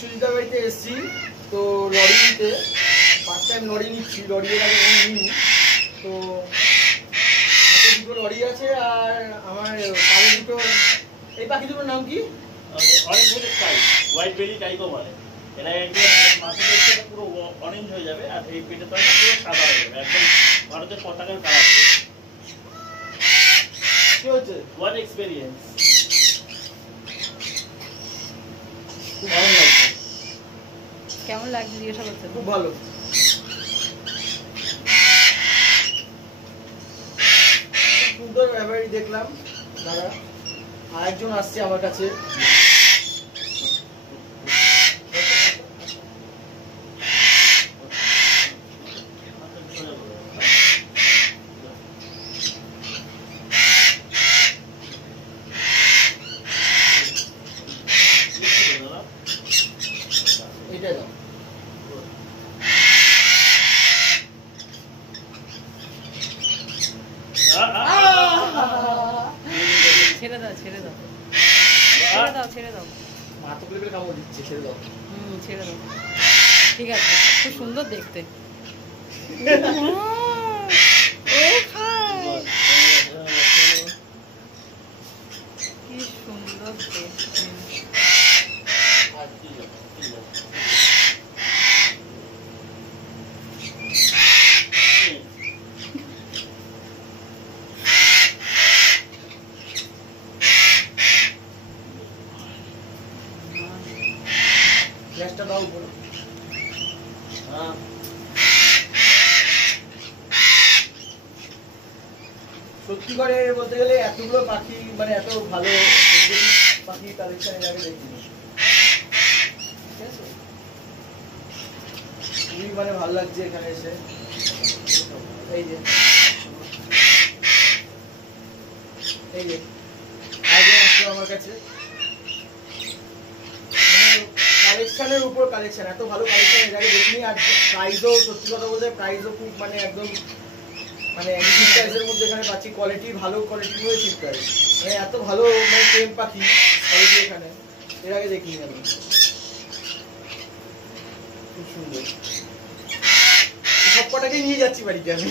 বিশ্বজিতের বাড়িতে এসেছি তো লরি নিতে, ফার্স্ট টাইম লরি নিচ্ছি, লরি এর আগে নিইনি। তো হাতে দুটো লরি আছে আর আমার পায়ে দুটো। এই পাখি দুটোর নাম কি? অরেঞ্জ হেডেড টাই, হোয়াইট বেলি টাইগো বলে। এটা একদম মাথার দিকটা পুরো অরেঞ্জ হয়ে যাবে আর এই পেটের তলাটা পুরো সাদা হয়ে যাবে, একদম ভারতের পতাকার কালার। কি হচ্ছে? What experience? খুব ভালো লাগছে। কেমন লাগছে জিজ্ঞাসা করছে? খুব ভালো। সুন্দর ব্যাপারই দেখলাম দাদা। আরেকজন আসছে আমার কাছে। এটা দাও। ছেড়ে দাও ছেড়ে দাও ছেড়ে দাও। মা তো বলে কামড় দিচ্ছে, ছেড়ে দাও। ছেড়ে দাও। ঠিক আছে, খুব সুন্দর দেখতে। কি সুন্দর দেখতে। গ্যাসটা দাও উপরে। সত্যি করে বলতে গেলে এতগুলো পাখি, মানে এত ভালো পাখি কালেকশন এর আগে দেখিনি। ঠিক আছে, খুবই মানে ভালো লাগছে এখানে এসে। এই যে আগে আসলো আমার কাছে, কালেকশনের উপর কালেকশন, এত ভালো কালেকশন এর আগে দেখিনি। আর প্রাইসও, সত্যি কথা বলতে প্রাইসও খুব মানে একদম মানে চিপ প্রাইসের মধ্যে এখানে পাচ্ছি। কোয়ালিটি ভালো, কোয়ালিটি হয়ে চিপ প্রাইস, মানে এত ভালো মানে টেম পাখি কোয়ালিটি এখানে এর আগে দেখিনি আমি। খুব সুন্দর, সব কটাকে নিয়ে যাচ্ছি বাড়িতে আমি।